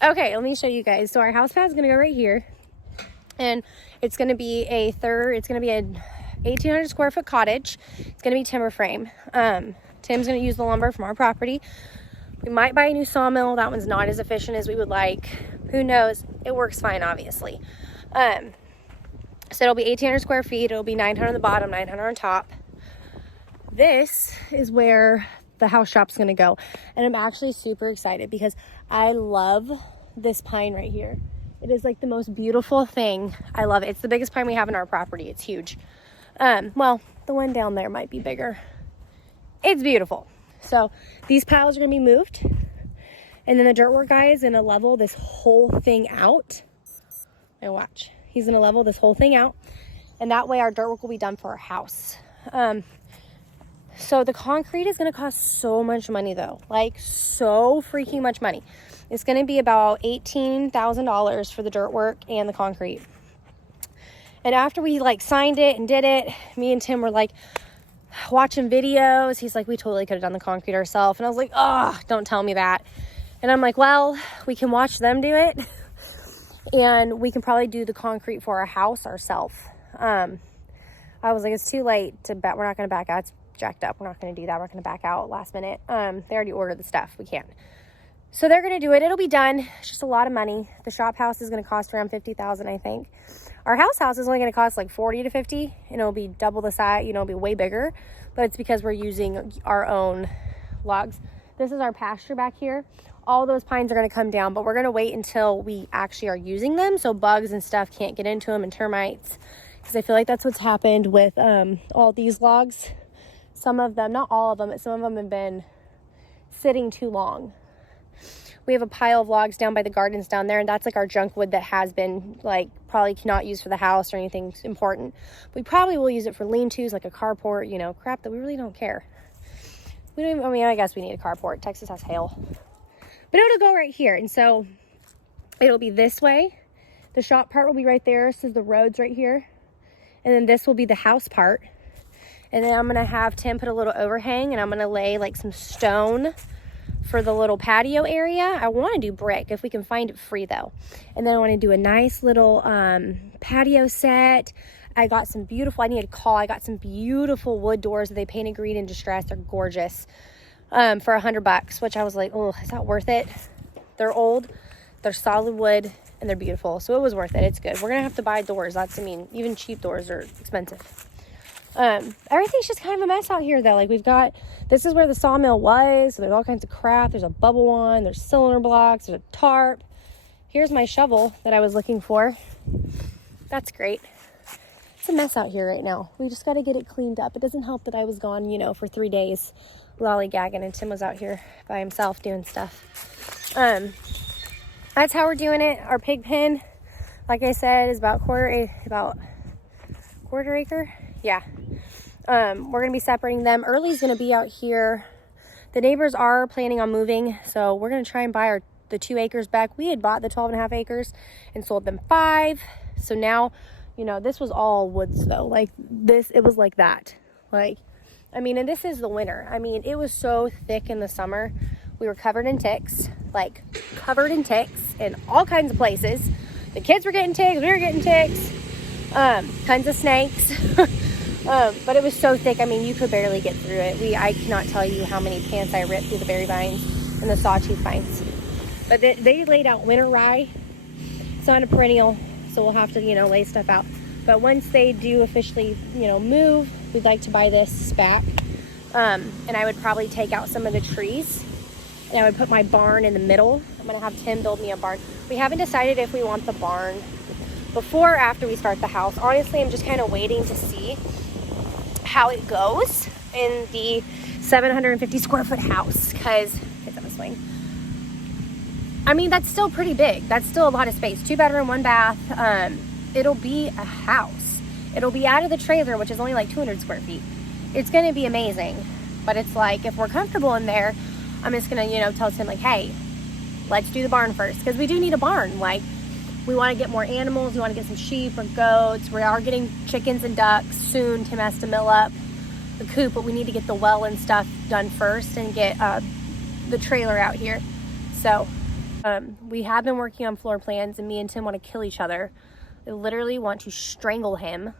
Okay, let me show you guys. So our house pad is gonna go right here, and it's gonna be a 1,800 square foot cottage. It's gonna be timber frame. Tim's gonna use the lumber from our property. We might buy a new sawmill. That one's not as efficient as we would like. Who knows? It works fine, obviously. So it'll be 1,800 square feet. It'll be 900 on the bottom, 900 on top. This is where the house shop's gonna go, and I'm actually super excited because I love this pine right here. It is like the most beautiful thing. I love it. It's the biggest pine we have in our property. It's huge. Well, the one down there might be bigger. It's beautiful. So these piles are gonna be moved, and then the dirt work guy is gonna level this whole thing out. Now watch. He's gonna level this whole thing out, and that way our dirt work will be done for our house. So the concrete is going to cost so much money though, like so freaking much money. It's going to be about $18,000 for the dirt work and the concrete. And after we like signed it and did it, me and Tim were like watching videos. He's like, we totally could have done the concrete ourselves. And I was like, oh, don't tell me that. And I'm like, well, we can watch them do it and we can probably do the concrete for our house ourselves. I was like, it's too late to bet. We're not going to back out. It's jacked up. We're not going to do that. We're going to back out last minute. They already ordered the stuff. We can't. So they're going to do it. It'll be done. It's just a lot of money. The shop house is going to cost around $50,000, I think. Our house is only going to cost like 40 to 50, and it'll be double the size. You know, it'll be way bigger, but it's because we're using our own logs. This is our pasture back here. All those pines are going to come down, but we're going to wait until we actually are using them so bugs and stuff can't get into them and termites, because I feel like that's what's happened with all these logs. Some of them, not all of them, but some of them have been sitting too long. We have a pile of logs down by the gardens down there, and that's like our junk wood that has been like probably cannot use for the house or anything important. We probably will use it for lean-tos, like a carport, you know, crap that we really don't care. We don't even, I mean, I guess we need a carport. Texas has hail. But it'll go right here, and so it'll be this way. The shop part will be right there, so the road's right here. And then this will be the house part. And then I'm going to have Tim put a little overhang, and I'm going to lay like some stone for the little patio area. I want to do brick if we can find it free though. And then I want to do a nice little patio set. I got some beautiful, I need to call, I got some beautiful wood doors that they painted green and distressed. They're gorgeous for $100, which I was like, oh, is that worth it? They're old, they're solid wood, and they're beautiful. So it was worth it. It's good. We're going to have to buy doors. That's, I mean, even cheap doors are expensive. Everything's just kind of a mess out here though. Like we've got, this is where the sawmill was. So there's all kinds of crap. There's a bubble one, there's cylinder blocks, there's a tarp. Here's my shovel that I was looking for. That's great. It's a mess out here right now. We just got to get it cleaned up. It doesn't help that I was gone, you know, for 3 days lollygagging, and Tim was out here by himself doing stuff. That's how we're doing it. Our pig pen, like I said, is about quarter acre. Yeah. We're going to be separating them. Early's going to be out here. The neighbors are planning on moving, so we're going to try and buy the 2 acres back. We had bought the 12.5 acres and sold them 5. So now, you know, this was all woods though. Like this, it was like that. Like, I mean, and this is the winter. I mean, it was so thick in the summer. We were covered in ticks, like covered in ticks in all kinds of places. The kids were getting ticks. We were getting ticks. Tons of snakes. But it was so thick. I mean, you could barely get through it. I cannot tell you how many pants I ripped through the berry vines and the sawtooth vines. But they laid out winter rye. It's not a perennial, so we'll have to, you know, lay stuff out. But once they do officially, you know, move, we'd like to buy this back. And I would probably take out some of the trees, and I would put my barn in the middle. I'm going to have Tim build me a barn. We haven't decided if we want the barn before or after we start the house. Honestly, I'm just kind of waiting to see how it goes in the 750 square foot house, because it's on a swing. I mean, that's still pretty big. That's still a lot of space. 2 bedroom, 1 bath. It'll be a house. It'll be out of the trailer, which is only like 200 square feet. It's going to be amazing. But it's like, if we're comfortable in there, I'm just going to, you know, tell Tim like, hey, let's do the barn first. Because we do need a barn. Like, we want to get more animals. We want to get some sheep or goats. We are getting chickens and ducks soon. Tim has to mill up the coop, but we need to get the well and stuff done first and get the trailer out here. So We have been working on floor plans, and me and Tim want to kill each other. I literally want to strangle him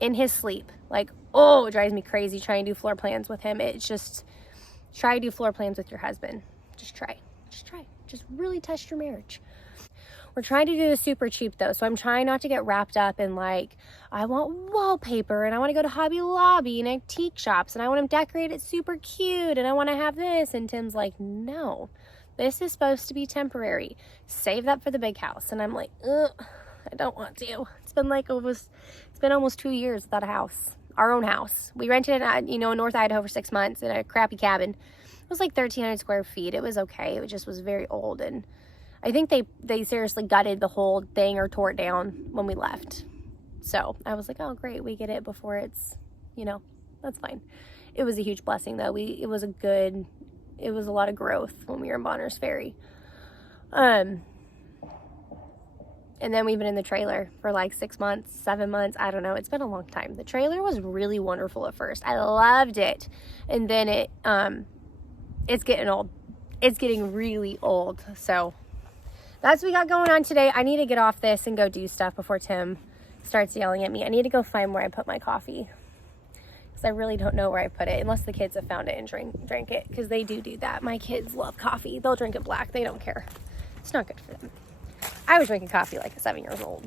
in his sleep. Like, oh, it drives me crazy trying to do floor plans with him. It's just, try to do floor plans with your husband. Just try. Just really test your marriage. We're trying to do this super cheap though, so I'm trying not to get wrapped up in like, I want wallpaper, and I want to go to Hobby Lobby and antique shops, and I want to decorate it super cute, and I want to have this. And Tim's like, no, this is supposed to be temporary. Save that for the big house. And I'm like, ugh, I don't want to. It's been almost 2 years without a house, our own house. We rented it, in North Idaho for 6 months in a crappy cabin. It was like 1,300 square feet. It was okay. It just was very old, and I think they seriously gutted the whole thing or tore it down when we left. So I was like, oh great, we get it before it's, that's fine. It was a huge blessing though. It was a lot of growth when we were in Bonners Ferry. And then we've been in the trailer for like 6 months, 7 months. I don't know. It's been a long time. The trailer was really wonderful at first. I loved it. And then it's getting old. It's getting really old. So that's what we got going on today. I need to get off this and go do stuff before Tim starts yelling at me. I need to go find where I put my coffee, because I really don't know where I put it, unless the kids have found it and drank it, because they do that. My kids love coffee. They'll drink it black. They don't care. It's not good for them. I was drinking coffee like 7 years old.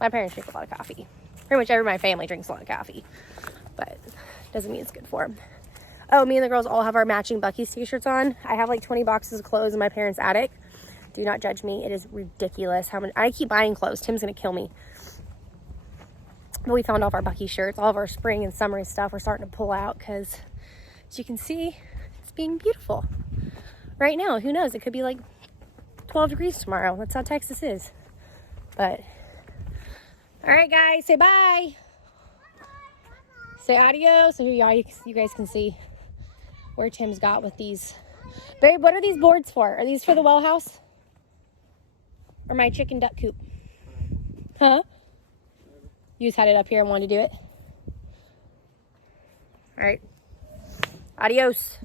My parents drink a lot of coffee. Pretty much everyone in my family drinks a lot of coffee, but doesn't mean it's good for them. Oh, me and the girls all have our matching Buc-ee's t-shirts on. I have like 20 boxes of clothes in my parents' attic. Do not judge me. It is ridiculous how many. I keep buying clothes. Tim's gonna kill me. But we found all of our Buc-ee shirts, all of our spring and summer stuff. We're starting to pull out because, as you can see, it's being beautiful right now. Who knows? It could be like 12 degrees tomorrow. That's how Texas is. But all right, guys, say bye. Say adios. So here you guys can see where Tim's got with these. Babe, what are these boards for? Are these for the well house? Or my chicken duck coop? Huh? You just had it up here and wanted to do it? All right. Adios.